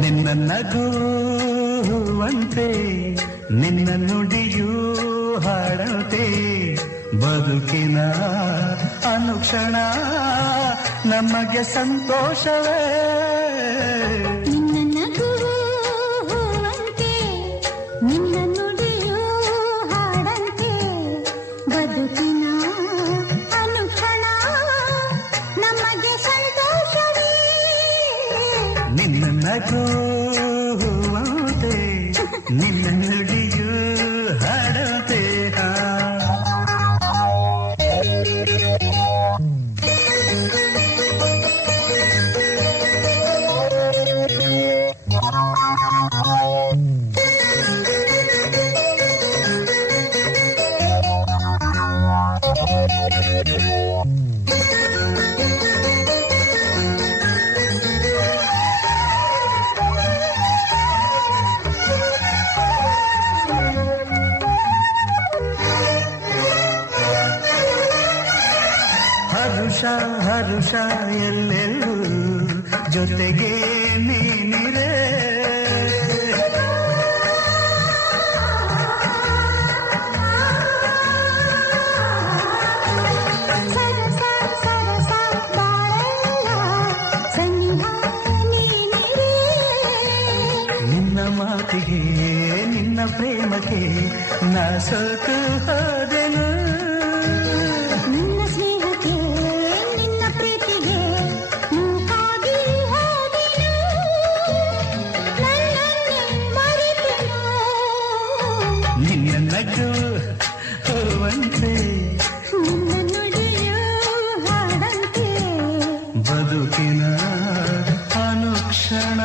ನಿನ್ನ ನಗುವಂತೆ ನಿನ್ನ ನುಡಿಯೂ ಹಾಡಂತೆ ಬದುಕಿನ ಅನುಕ್ಷಣ ನಮಗೆ ಸಂತೋಷವೇ. ನಿನ್ನ ನಗುವಂತೆ ನಿನ್ನ ನುಡಿಯೂ ಹಾಡಂತೆ ಬದುಕಿನ ಅನುಕ್ಷಣ ನಮಗೆ ಸಂತೋಷವೇ. ನಿನ್ನ ನಗುವಂತೆ ನಿನ್ನ ನುಡಿಯೂ ಹಾಡಂತೆ. ಹರುಷ ಹರುಷ ಎಲ್ಲೆಲ್ಲೂ ಜೊತೆಗೆ ನೀನಿರೆ. ಸರಸ ಸರಸ ಬಾಳೆಲ್ಲ ಸಂಗ ನೀನಿರೆ. ನಿನ್ನ ಮಾತಿಗೆ ನಿನ್ನ ಪ್ರೇಮಕ್ಕೆ ನಾ ಸೋತು ಹೋದೆನು. ನಿನ್ನ ಸ್ನೇಹಕ್ಕೆ ನಿನ್ನ ಪ್ರೀತಿಗೆ ಮೂಕಾಗಿ ಹೋದೆನು. ನನ್ನನ್ನೇ ಮರೆತೆನು. ನಿನ್ನ ನಗುವಂತೆ ನಿನ್ನ ನುಡಿಯೂ ಹಾಡಂತೆ ಬದುಕಿನ ಅನುಕ್ಷಣ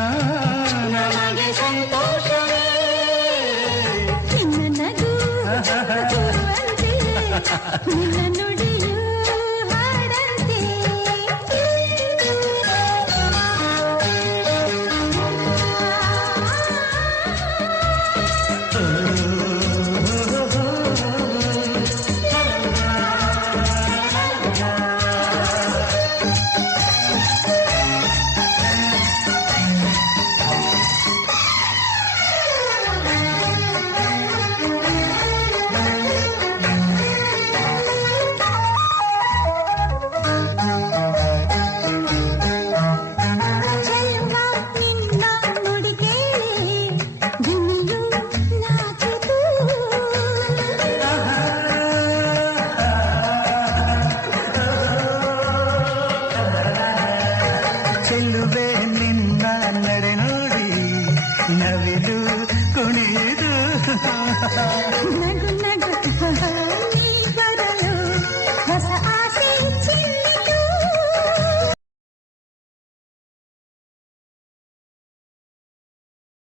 ನಮಗೆ ಸಂತೋಷವೇ. ನಿನ್ನ ನಗುವಂತೆ ನಿನ್ನ